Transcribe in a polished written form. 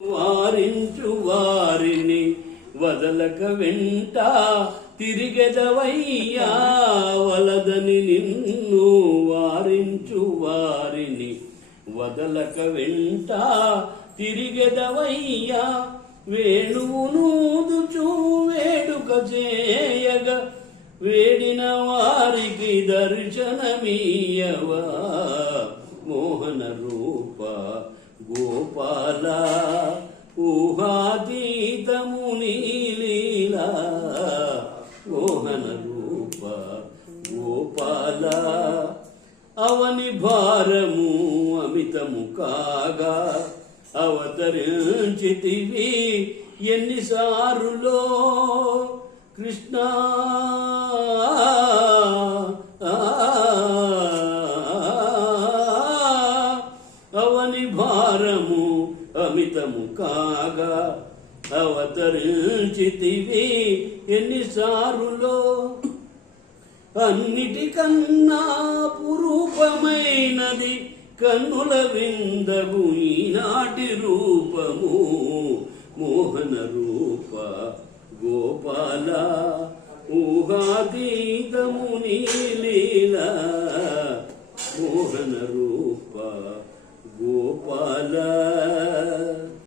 వారించు వారిని వదలక వెంట తిరిగెదవయ్యా వలదని నిన్ను వారించు వారిని వదలక వెంట తిరిగెదవయ్యా వేణువు నూదుచూ వేడుక చేయగ వేడిన వారికి దర్శనమీయవా మోహన రూప గోపాల ఊహాతీతము నీలీలా మోహన రూప గోపాల అవని భారము అమితము కాగా అవతరించితివి ఎన్నిసారులో కృష్ణ అవని భారము అమితము కాగా అవతరించితివి ఎన్నిసారులో అన్నిటికన్నా పురూపమైనది కన్నుల విందము ఈనాటి రూపము మోహన రూప గోపాల ఊహాతీతము నీలి